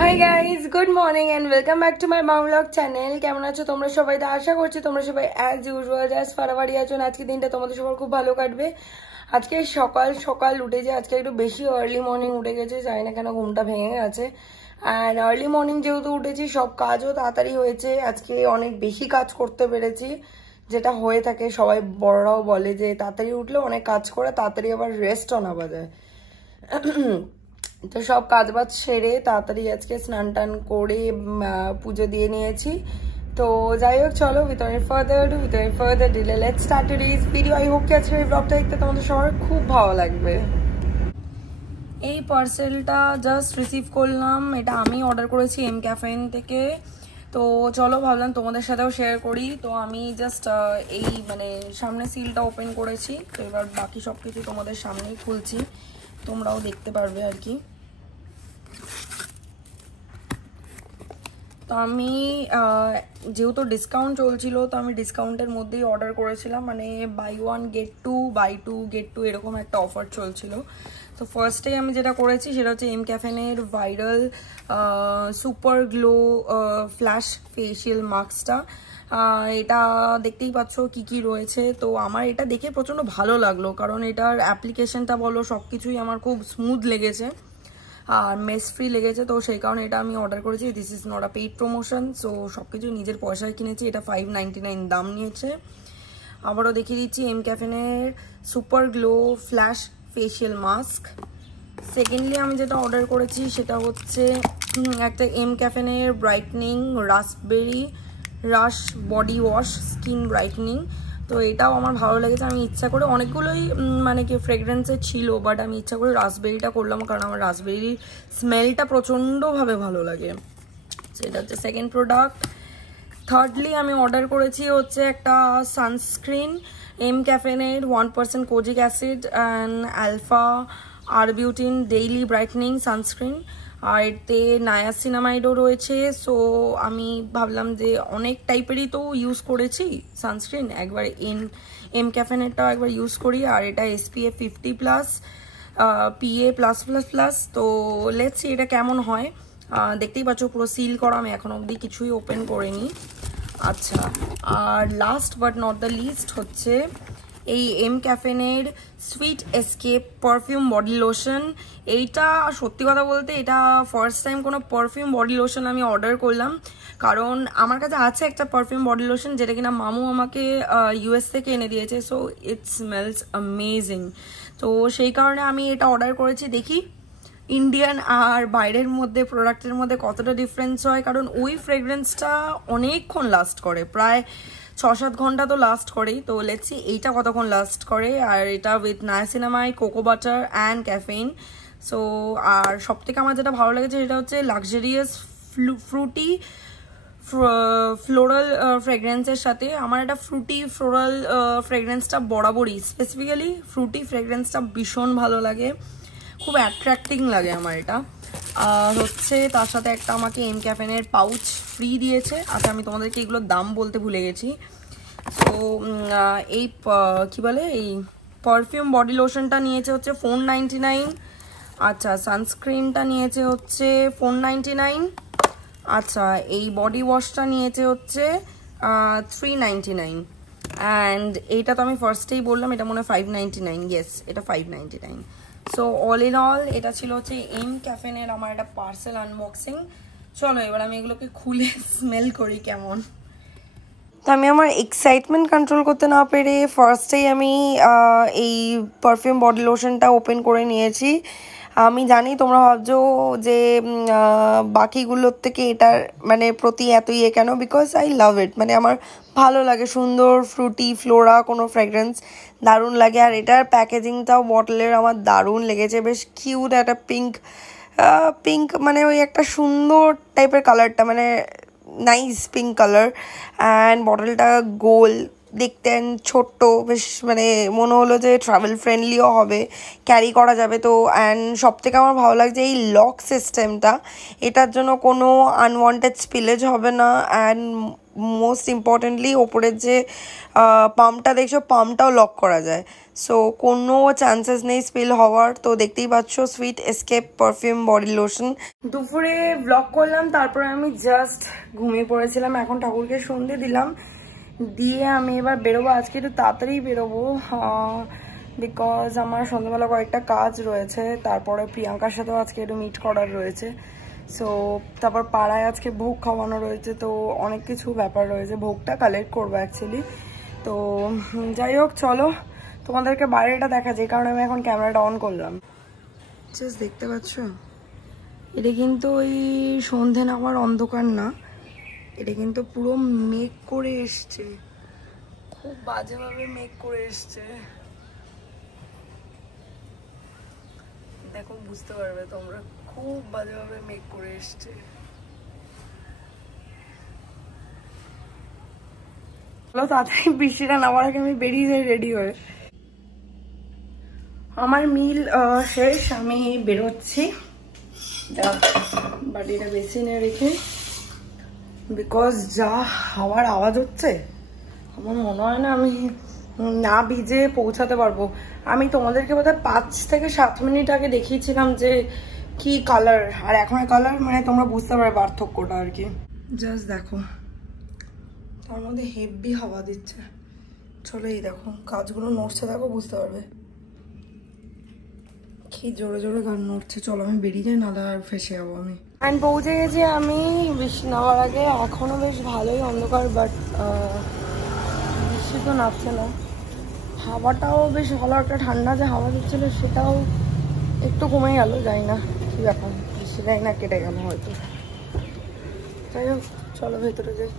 High guys, good morning and welcome back to my mom blog channel. কেমন আছো তোমরা সবাই? তো আশা করছি তোমরা সবাই অ্যাজ ইউজুয়াল জাস্ট ফারাবাড়ি আছো। আজকে দিনটা তোমাদের সবার খুব ভালো কাটবে। আজকে সকাল সকাল উঠেছে, আজকে একটু বেশি আর্লি মর্নিং উঠে গেছে, জানি না কেন ঘুমটা ভেঙে গেছে। অ্যান্ড আর্লি মর্নিং যেহেতু উঠেছি সব কাজও তাড়াতাড়ি হয়েছে, আজকে অনেক বেশি কাজ করতে পেরেছি, যেটা হয়ে থাকে। সবাই বড়রাও বলে যে তাড়াতাড়ি উঠলে অনেক কাজ করে, তাড়াতাড়ি আবার রেস্টও নেওয়া যায়। তো সব কাজ বাজ সেরে তাড়াতাড়ি আজকে স্নান টান করে পুজো দিয়ে নিয়েছি। তো যাই হোক, চলো without further delay let's start today's video. I hope কি আজকে এই ব্লগটা দেখতে তোমাদের সবার খুব ভালো লাগবে। এই পার্সেলটা জাস্ট রিসিভ করলাম, এটা আমি অর্ডার করেছি এম ক্যাফেন থেকে। তো চলো ভাবলাম তোমাদের সাথেও শেয়ার করি। তো আমি জাস্ট এই সামনে সিলটা ওপেন করেছি, তো এবার বাকি সব কিছু তোমাদের সামনেই খুলছি, তোমরাও দেখতে পারবে আর কি। তো আমি যেহেতু ডিসকাউন্ট চলছিল, তো আমি ডিসকাউন্টের মধ্যেই অর্ডার করেছিলাম, বাই 1 get 2 বাই 2 get 2 এরকম একটা অফার চলছিল। তো ফার্স্টেই আমি যেটা করেছি সেটা হচ্ছে এম ক্যাফেনের viral super glow flash facial মাস্কটা। এটা দেখতেই পাচ্ছ কি কি রয়েছে। তো আমার এটা দেখে প্রচণ্ড ভালো লাগলো, কারণ এটার অ্যাপ্লিকেশনটা বলো সব কিছুই আমার খুব স্মুথ লেগেছে আর মেস ফ্রি লেগেছে। তো সেই কারণে এটা আমি অর্ডার করেছি। This is not a paid promotion, so সব কিছু নিজের পয়সায় কিনেছি। এটা 599 দাম নিয়েছে। আবারও দেখিয়ে দিচ্ছি এম ক্যাফেনের super glow flash facial mask. Secondly আমি যেটা অর্ডার করেছি সেটা হচ্ছে একটা এম ক্যাফেনের brightening raspberry rush body wash skin brightening. তো এটাও আমার ভালো লেগেছে। আমি ইচ্ছা করে অনেকগুলোই ফ্রেগরেন্সের ছিল, বাট আমি ইচ্ছা করে রাসবেরিটা করলাম, কারণ আমার রাসবেরির স্মেলটা প্রচণ্ডভাবে ভালো লাগে। সেটা হচ্ছে সেকেন্ড প্রোডাক্ট। থার্ডলি আমি অর্ডার করেছি হচ্ছে একটা সানস্ক্রিন এম ক্যাফেনের 1% kojic acid and alpha arbutin daily brightening sunscreen, আর এতে নায়াসিনামাইডও রয়েছে। সো আমি ভাবলাম যে অনেক টাইপেরই তো ইউজ করেছি সানস্ক্রিন, একবার এম ক্যাফেনেরটাও একবার ইউজ করি। আর এটা SPF 50+, PA+++। তো লেটস সি এটা কেমন হয়। দেখতেই পাচ্ছ পুরো সিল করা, আমি এখন অবধি কিছুই ওপেন করিনি। আচ্ছা, আর last but not the least হচ্ছে এই এম ক্যাফেনের sweet escape perfume body lotion. এইটা সত্যি কথা বলতে এটা ফার্স্ট টাইম কোনো পারফিউম বডি লোশন আমি অর্ডার করলাম, কারণ আমার কাছে আছে একটা পারফিউম বডি লোশন যেটা কিনা মামু আমাকে US থেকে এনে দিয়েছে। So it smells amazing. তো সেই কারণে আমি এটা অর্ডার করেছি। দেখি ইন্ডিয়ান আর বাইরের মধ্যে প্রোডাক্টের মধ্যে কতটা ডিফারেন্স হয়, কারণ ওই ফ্রেগরেন্সটা অনেকক্ষণ লাস্ট করে, প্রায় 6-7 ঘন্টা তো লাস্ট করেই। তো লেটস সি এইটা কতক্ষণ লাস্ট করে। আর এটা with niacinamide, cocoa butter and caffeine. So আর সব থেকে আমার যেটা ভালো লেগেছে সেটা হচ্ছে লাক্সারিয়াস ফ্রুটি ফ্লোরাল ফ্রেগরেন্সের সাথে। আমার একটা ফ্রুটি ফ্লোরাল ফ্রেগরেন্সটা বরাবরই, স্পেসিফিক্যালি ফ্রুটি ফ্রেগরেন্সটা ভীষণ ভালো লাগে, খুব অ্যাট্রাক্টিং লাগে আমার এটা। হচ্ছে তার সাথে একটা আমাকে এম ক্যাফেনের পাউচ ফ্রি দিয়েছে। আচ্ছা, আমি তোমাদেরকে এগুলোর দাম বলতে ভুলে গেছি। তো এই কী বলে এই পারফিউম বডি লোশনটা নিয়েছে হচ্ছে 499। আচ্ছা, সানস্ক্রিনটা নিয়েছে হচ্ছে 499। আচ্ছা, এই বডি ওয়াশটা নিয়েছে হচ্ছে 399। অ্যান্ড এইটা তো আমি ফার্স্টেই বললাম এটা মনে হয় 599। ইয়েস, এটা 599। সো অল ইন অল এটা ছিল হচ্ছে এম ক্যাফেনের আমার একটা পার্সেল আনবক্সিং। চলো এবার আমি এগুলোকে খুলে স্মেল করি কেমন। তো আমি আমার এক্সাইটমেন্ট কন্ট্রোল করতে না পেরে ফার্স্টেই আমি এই পারফিউম বডি লোশনটা ওপেন করে নিয়েছি। আমি জানি তোমরা ভাবছো যে বাকিগুলোর থেকে এটার প্রতি এত কেন, বিকজ আই লাভ ইট। আমার ভালো লাগে, সুন্দর ফ্রুটি ফ্লোরা কোনো ফ্র্যাগ্রেন্স দারুণ লাগে। আর এটার প্যাকেজিংটাও বটলের আমার দারুণ লেগেছে, বেশ কিউট একটা পিঙ্ক ওই একটা সুন্দর টাইপের কালারটা, নাইস পিঙ্ক কালার। অ্যান্ড বটলটা গোল দেখতে, ছোট্ট, বেশ মনে হলো যে ট্রাভেল ফ্রেন্ডলিও হবে, ক্যারি করা যাবে। তো অ্যান্ড সব থেকে আমার ভালো লাগছে এই লক সিস্টেমটা, এটার জন্য কোনো আনওয়ান্টেড স্পিলেজ হবে না। অ্যান্ড মোস্ট ইম্পর্টেন্টলি ওপরের যে পাম্পটা দেখছো, পাম্পটাও লক করা যায়। সো কোনো চান্সেস নেই স্পিল হওয়ার। তো দেখতেই পাচ্ছ sweet escape perfume body lotion. দুপুরে ব্লগ করলাম, তারপরে আমি জাস্ট ঘুমিয়ে পড়েছিলাম। এখন ঠাকুরকে সন্ধে দিলাম, দিয়ে আমি এবার বেরোবো। আজকে একটু তাড়াতাড়ি বেরোবো বিকজ আমার সন্ধ্যাবেলা কয়েকটা কাজ রয়েছে, তারপরে প্রিয়াঙ্কার সাথেও আজকে একটু মিট করার রয়েছে। সো তারপর পাড়ায় আজকে ভোগ খাওয়ানো রয়েছে, তো অনেক কিছু ব্যাপার রয়েছে, ভোগটা কালেক্ট করবো অ্যাকচুয়ালি। তো যাই হোক, চলো তোমাদেরকে বাইরেটা দেখা, যে কারণে আমি এখন ক্যামেরাটা অন করলাম। জাস্ট দেখতে পাচ্ছ, এটা কিন্তু ওই সন্ধে নামার অন্ধকার না, এটা কিন্তু পুরো মেঘ করে এসছে, খুব বাজেভাবে মেঘ করে এসছে। দেখো বুঝতে পারবে তোমরা, খুব বাজেভাবে মেঘ করে এসছে। চলো তাড়াতাড়ি বৃষ্টিটা নামার আগে আমি বেরিয়ে যাই রেডি হয়ে। আমার মিল শেষ, আমি বেরোচ্ছি। বাড়িটা বেসিনে রেখে, বিকজ যা হাওয়ার আওয়াজ হচ্ছে আমার মনে হয় না আমি না ভিজে পৌঁছাতে পারবো। আমি তোমাদেরকে বোধহয় 5 থেকে 7 মিনিট আগে দেখিয়েছিলাম যে কি কালার, আর এখন কালার মানে তোমরা বুঝতে পারবে পার্থক্যটা আর কি। জাস্ট দেখো, তার মধ্যে হেভি হাওয়া দিচ্ছে। চলো এই দেখো কাজগুলো নড়ছে, দেখো বুঝতে পারবে কি জোরে জোরে গান নড়ছে। চলো আমি বেরিয়ে যাই, নাহলে আর ফেসে যাবো আমি। অ্যান্ড পৌঁছে গেছি আমি বৃষ্টি নামার আগে। এখনো বেশ ভালোই অন্ধকার, বাট বৃষ্টি তো নামছে না। হাওয়াটাও বেশ ভালো, একটা ঠান্ডা যে হাওয়া দিচ্ছিল সেটাও একটু কমে গেল, যাই না কি ব্যাপার, বৃষ্টি যাই না কেটে গেল হয়তো। যাই হোক চলো ভেতরে যাই।